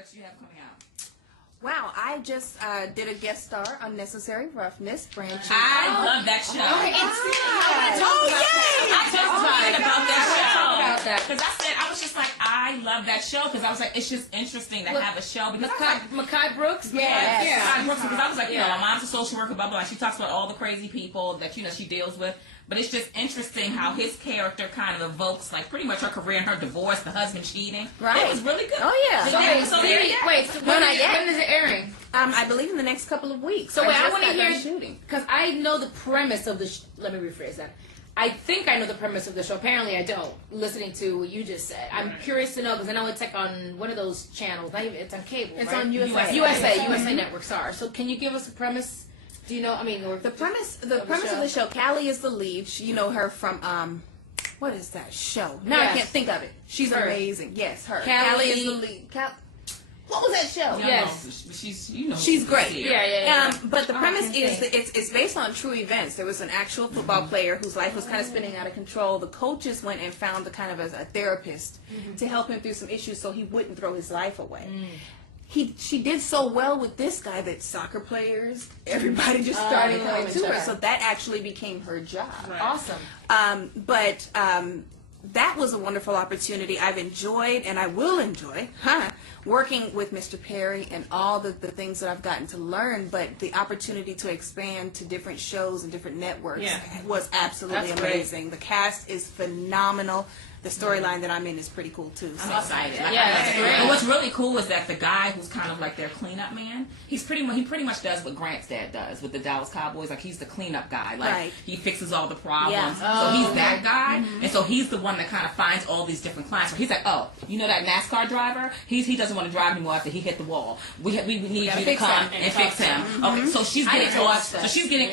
that you have coming out? Wow, I just did a guest star on Necessary Roughness, branching. I love that show. I talked about that show. Because I was just like, I love that show because I was like, it's just interesting to have a show. Because Makai Brooks? Makai Brooks, because I was like, you know, my mom's a social worker, blah, blah, blah. She talks about all the crazy people that, you know, she deals with. But it's just interesting how his character kind of evokes, like, pretty much her career and her divorce, the husband cheating. Right. It was really good. Oh, yeah. When is it airing? I believe in the next couple of weeks. So wait, I want to hear shooting. Because I know the premise of the let me rephrase that. I think I know the premise of the show. Apparently I don't, listening to what you just said. I'm curious to know, because I know it's like on one of those channels. Not even, it's on cable, It's right? on USA. USA Network, sorry. So can you give us a premise? Do you know, I mean, or the premise of the show, Callie is the lead. You know her from, what is that show? Now I can't think of it. She's amazing. Yes, her. Callie is the lead. What was that show? Yes. She's great. Yeah. But the premise is that it's based on true events. There was an actual football player whose life was kind of spinning out of control. The coaches went and found a kind of a therapist to help him through some issues so he wouldn't throw his life away. She did so well with this guy that soccer players, everybody just started coming to her. So that actually became her job. Right. Awesome. But that was a wonderful opportunity. I've enjoyed, and I will enjoy, working with Mr. Perry and all the things that I've gotten to learn. But the opportunity to expand to different shows and different networks was absolutely amazing. The cast is phenomenal. The storyline that I'm in is pretty cool too. So. I'm excited. That's great. And what's really cool is that the guy who's kind of like their cleanup man, he pretty much does what Grant's dad does with the Dallas Cowboys. Like, he's the cleanup guy. Like, he fixes all the problems. So he's that guy, and so he's the one that kind of finds all these different clients. So he's like, oh, you know that NASCAR driver? He doesn't want to drive anymore after he hit the wall. We need you to come and fix him. Okay, so she's getting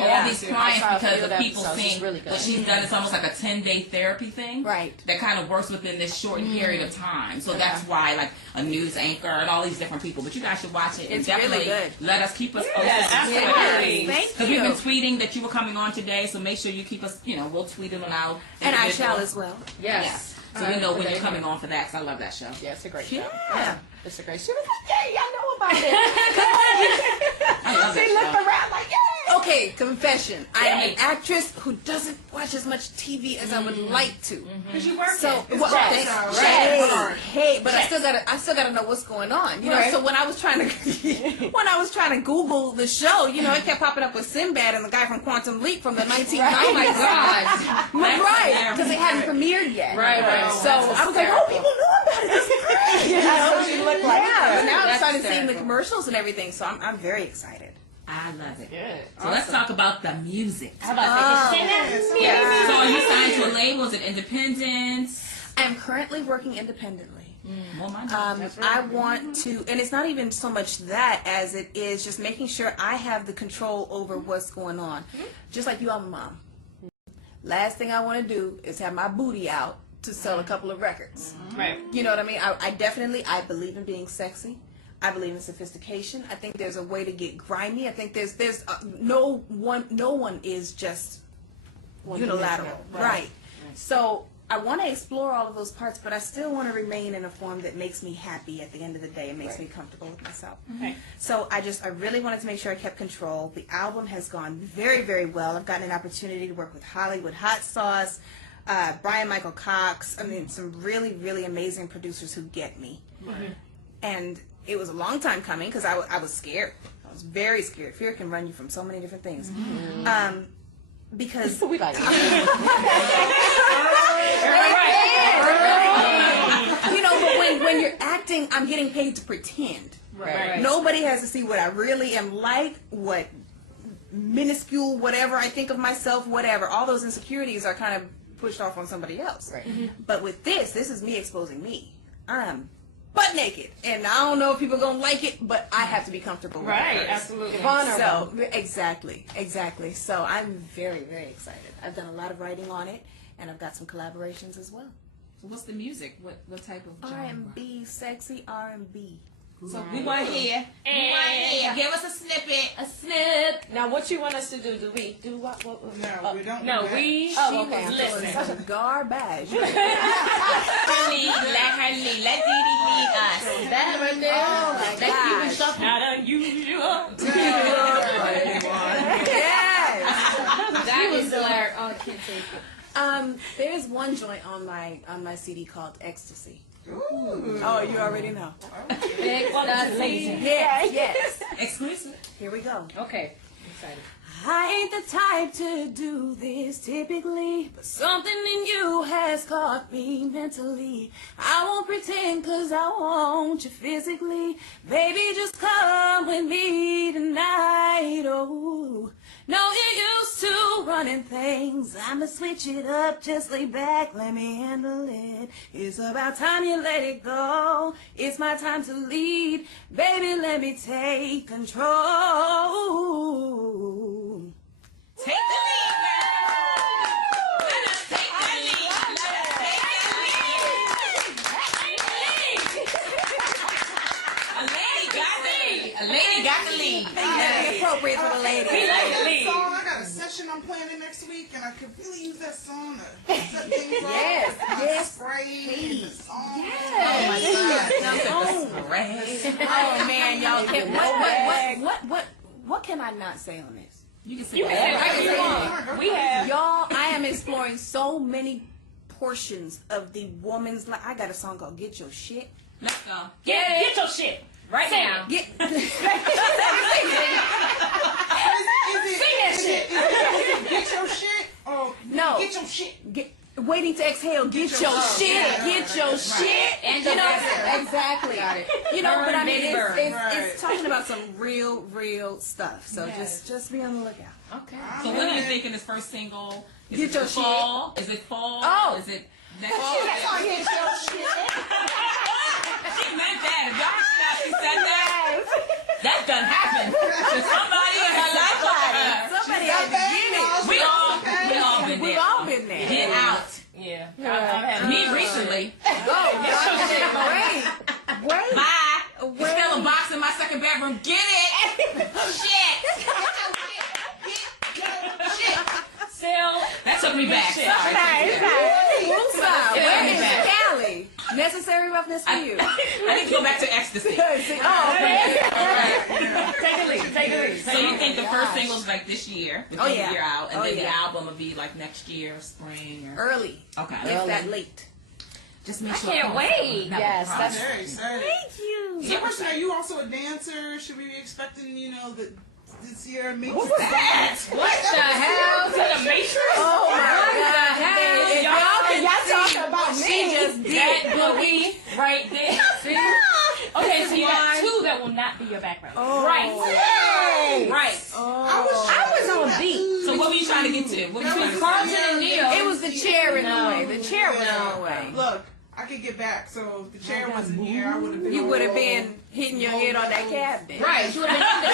all these clients because of people seeing what she's done. It's almost like a 10-day therapy thing. Right. That kind of works within this shortened period of time. So that's why, like, a news anchor and all these different people. But you guys should watch it. It's definitely really good. Let us keep us posted. Thank you. Because we've been tweeting that you were coming on today, so make sure you keep us, we'll tweet it out. And I shall as well. Yes. So we know when you're coming on for that, because I love that show. Yeah, it's a great show. Yeah. It's a great show. She was like, yay, I know about it. I love She that looked show. around like, yay. Okay, confession. I am an actress who doesn't watch as much TV as I would like to. Because you work Hey, but I still gotta know what's going on. You know, so when I was trying to Google the show, it kept popping up with Sinbad and the guy from Quantum Leap from the 1990s. Oh my God. Right, because it hadn't premiered yet. Right. So I was like, oh, people know about it. This is great. That's what she looked like. Yeah, but now I'm starting seeing the commercials and everything, so I'm very excited. I love it. Good. So let's talk about the music. How about that? So are you signed to a label? Is it independent? I'm currently working independently. Well, I want to, and it's not even so much that as it is just making sure I have the control over what's going on. Just like you, I'm a mom. Last thing I want to do is have my booty out to sell a couple of records. Right. You know what I mean? I believe in being sexy. I believe in sophistication. I think there's a way to get grimy. I think there's no one is just unilateral. Right. So I want to explore all of those parts, but I still want to remain in a form that makes me happy at the end of the day and makes me comfortable with myself. So I really wanted to make sure I kept control. The album has gone very, very well. I've gotten an opportunity to work with Hollywood Hot Sauce, Brian Michael Cox. I mean, some really, really amazing producers who get me. And it was a long time coming because I was scared. I was very scared. Fear can run you from so many different things. Because we like but when you're acting, I'm getting paid to pretend. Right. Nobody has to see what I really am like, what minuscule whatever I think of myself, whatever. All those insecurities are kind of pushed off on somebody else. Right. But with this is me exposing me. I'm butt naked, and I don't know if people are gonna like it, but I have to be comfortable with it. Right, absolutely. So exactly. So I'm very, very excited. I've done a lot of writing on it, and I've got some collaborations as well. So what's the music? What type of genre? R&B, sexy R&B. So we want to hear. Give us a snippet. A snip. Now, what you want us to do? Do we do what? No, we don't. No, do that. we. Oh, okay. Listen. Such a garbage. Let her lead. Let Didi lead us. That right there. stuff. Not unusual. Yes. That is hilarious. Oh, I can't say it. There's one joint on my CD called Ecstasy. Ooh. Oh, you already know. Ecstasy. Yes. Exclusive. Here we go. Okay, excited. I ain't the type to do this typically, but something in you has caught me mentally. I won't pretend 'cause I want you physically. Baby, just come with me tonight. Oh, no, you're used to running things. I'ma switch it up, just lay back, let me handle it. It's about time you let it go. It's my time to lead. Baby, let me take control. Take the lead, girl. Let us take the lead. Let us take the lead. A lady got the lead. That's appropriate for the lady. I got a session I'm planning next week, and I could really use that song to set things off. Yes. Spray in the song. Oh my God. Oh man, y'all can what can I not say on this? You can say You can say whatever you want. We have. Y'all, I am exploring so many portions of the woman's life. I got a song called Get Your Shit. Let's go. Get your shit right now. Get Get your shit. Oh, No. Get your shit. waiting to exhale. Get your shit. Get your shit. And you know, the exactly. Got it. You know, but I mean, Baby, burn. it's talking about some real stuff. So just be on the lookout. Okay. So when are you thinking this first single? Is Get it your fall? Is it fall? Oh. Is it next fall? Get your shit. She meant that. If y'all see how she said that, that done happened to somebody in her life. Somebody out to get it. We all been there. We've all been there. Get out. Yeah. Me recently. Wait. Bye. There's still a box in my second bedroom. Get it. Shit. Sell. That took me back. Shit. Sorry. Woosah. Get Where me is back. Cali? Necessary roughness for you. I need to go back to ecstasy. Oh, okay. Take a lead. Take a lead. So you think the first single's like this year? The year out, and Oh, then the yeah. album will be like next year, spring, or Early. okay. If that late. Just make I sure. can't wait. Yes, that's Very excited. Thank you. So, question, are you also a dancer? Should we be expecting, that this year? What was that? what the hell? To the Matrix. Oh my God. If y'all talking can about see, me. she just That did. boogie right there. See? Okay, so you got two that will not be your background. Oh. Right. Right. I was on beat. So what were you trying to get to? What were you trying to Carlton say? and Neo. It was the chair in the way. The chair was in the way. Look, I could get back. So if the chair wasn't here, I would have been. You would have been hitting your head on that cabinet. Right. You would have been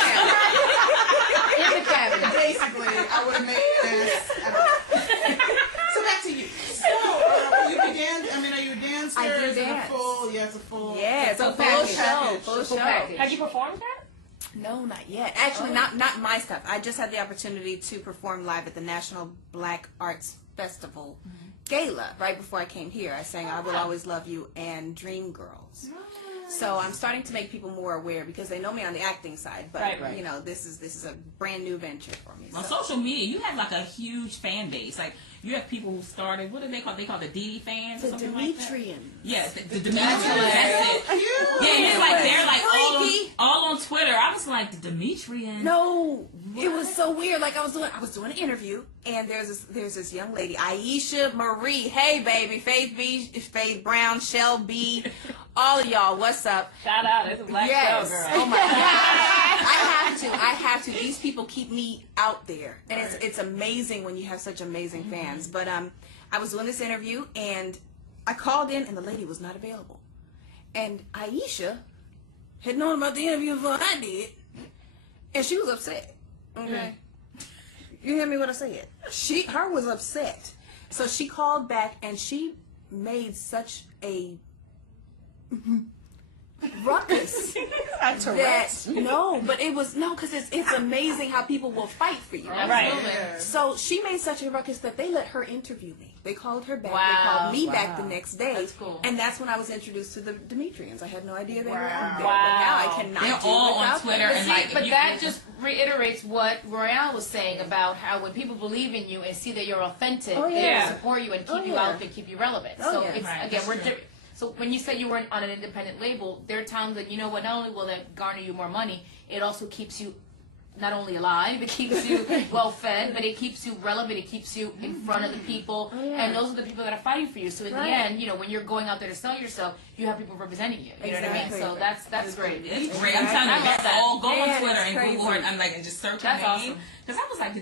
in the cabinet. In the cabinet. Basically, I would have made this. So back to you. So, you began. I mean, are you a dancer? I do Is it a dance. full? Yeah, it's a full. Yeah, it's a full package. show. Full show. package. Have you performed that? No, not yet. Actually, not my stuff. I just had the opportunity to perform live at the National Black Arts Festival Gala right before I came here. I sang "I Will Always Love You" and "Dream Girls." So I'm starting to make people more aware because they know me on the acting side, but Right. this is a brand new venture for me. On So. social media, you have like a huge fan base. Like you have people who started. What do they call? They call the Didi fans or The something like that. Demetrian. Yes, the Demetrian. That's it. Yeah, and it's like they're like all on Twitter. I was like the Demetrian. No, it was so weird. Like I was doing an interview, and there's this young lady, Iesha Marie. Hey, baby, Faith Brown, Shelby, all of y'all. What's up? Shout out. It's a black Yes. girl. Oh my God. I have to. These people keep me out there, and it's amazing when you have such amazing fans. But I was doing this interview, and I called in, and the lady was not available. And Iesha had known about the interview before I did, and she was upset. Okay, you hear me what I said? Her was upset, so she called back, and she made such a ruckus. But it was because it's amazing how people will fight for you. Right. So she made such a ruckus that they let her interview me. They called her back. They called me back the next day. That's cool. And that's when I was introduced to the Demetrians. I had no idea they were out there. Wow. But now I cannot They're do all on without Twitter them. and But that just reiterates what Royale was saying about how when people believe in you and see that you're authentic, they will support you and keep you out and keep you relevant. So it's again, we're different. So when you said you weren't on an independent label, there are times that, you know what, not only will that garner you more money, it also keeps you not only alive, it keeps you well fed, but it keeps you relevant, it keeps you in front of the people, and those are the people that are fighting for you. So in the end, you know, when you're going out there to sell yourself, you have people representing you. You know what I mean? So that's great. It's great. I'm telling you, let's all go on Twitter and crazy. Google her and just search her That's name. awesome. Because I was like,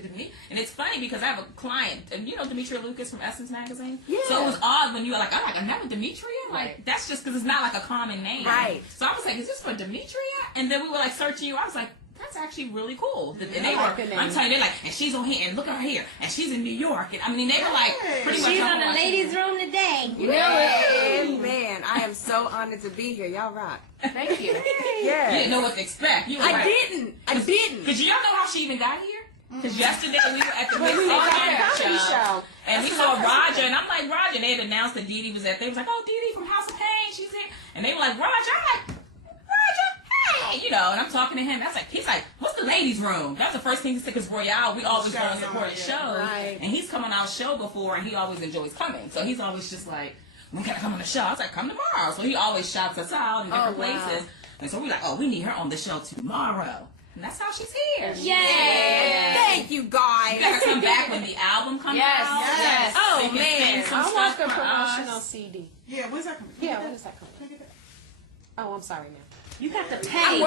and it's funny because I have a client, and you know Demetria Lucas from Essence Magazine? Yeah. So it was odd when you were like, I'm like, another Demetria? Like, that's just because it's not like a common name. Right. So I was like, is this for Demetria? And then we were like searching you. I was like, that's actually really cool. And they were, I'm telling you, they're like, and she's on here, and look at her here, and she's in New York. And I mean, they were like, pretty much. She's on the ladies' room today. Really? Man, I am so honored to be here. Y'all rock. Thank you. Yeah. You didn't know what to expect. You were I like, didn't. Because y'all know how she even got here? Because yesterday we were at the Mixtape show, and we saw Roger, and I'm like, Roger, they had announced that Dee Dee was at there. They was like, oh, Dee Dee from House of Pain, she's here. And they were like, Roger, I'm like, Roger, hey, you know, and I'm talking to him. That's like, he's like, what's the ladies' room? That's the first thing he said, because Royale, we always go and support his show. Right. And he's come on our show before, and he always enjoys coming. So he's always just like, when can I come on the show? I was like, come tomorrow. So he always shouts us out in different places. And so we're like, oh, we need her on the show tomorrow. And that's how she's here. Yay! Thank you, guys. You gotta come back when the album comes out. Yes. Oh, So you can man. sing some I stuff want a for promotional us. CD. Yeah, when's that coming? Yeah, when is that coming? Oh, I'm sorry, ma'am. You have to pay.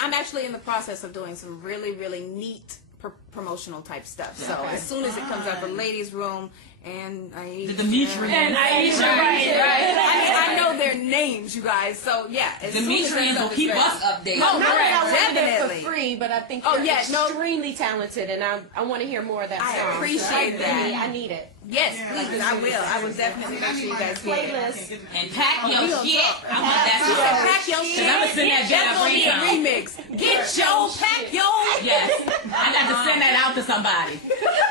I'm actually in the process of doing some really, really neat promotional type stuff. So as soon as it comes out, the ladies' room and Iesha. The Demetrians. And Iesha, right. I know their names, you guys. So yeah, as soon as that Demetrians will stuff is keep ready. us updated. Oh, Not that I correct. want it Definitely. for free, but I think Oh, you're yeah, no. extremely talented, and I want to hear more of that I song. appreciate that. I need it. Yes, please. I will. I will definitely make sure you guys get it. Playlist. And pack your shit. I want that She said, shit. pack your Cause shit. I'm gonna send that That's down gonna be a every time. remix. Get your pack your. Yes, I got to send that out to somebody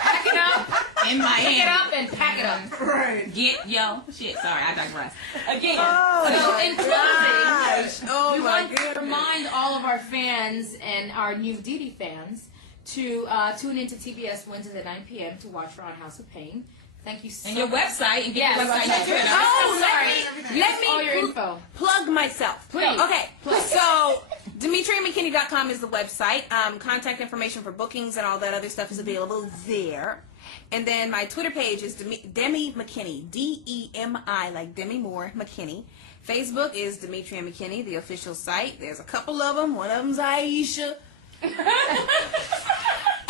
Pack it up, in my pick it hand. up, and pack it up. Right. Get yo shit. Sorry, I digress. Again. Oh, So in closing, gosh. Oh we my want to goodness. remind all of our fans and our new Dee Dee fans to tune into TBS Wednesdays at 9 p.m. to watch her on House of Pain. Thank you so And your much. website and get Yes. your website on Twitter. Oh, Sorry. let me all your info. plug myself. Please. Okay. So, DemetriaMcKinney.com is the website. Contact information for bookings and all that other stuff is available there. And then my Twitter page is Demi McKinney. DEMI, like Demi Moore McKinney. Facebook is Demetria McKinney, the official site. There's a couple of them. One of them's Iesha.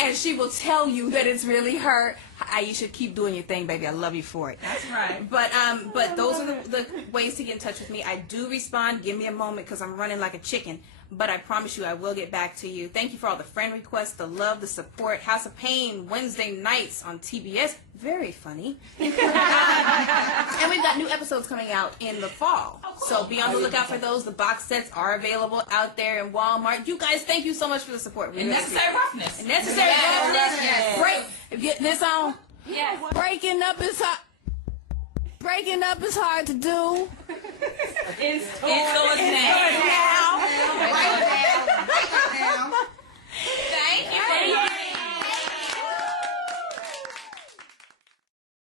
And she will tell you that it's really her. Iesha, keep doing your thing, baby. I love you for it. That's right. But those are the ways to get in touch with me. I do respond. Give me a moment because I'm running like a chicken. But I promise you I will get back to you. Thank you for all the friend requests, the love, the support. House of Pain, Wednesday nights on TBS. Very funny. And we've got new episodes coming out in the fall. Oh, cool. So be on the lookout for those. The box sets are available out there in Walmart. You guys, thank you so much for the support. We And really necessary roughness. appreciate it. Necessary roughness. Yes. Break. This on. Yes. Breaking up is hard. Breaking up is hard to do. It's so now.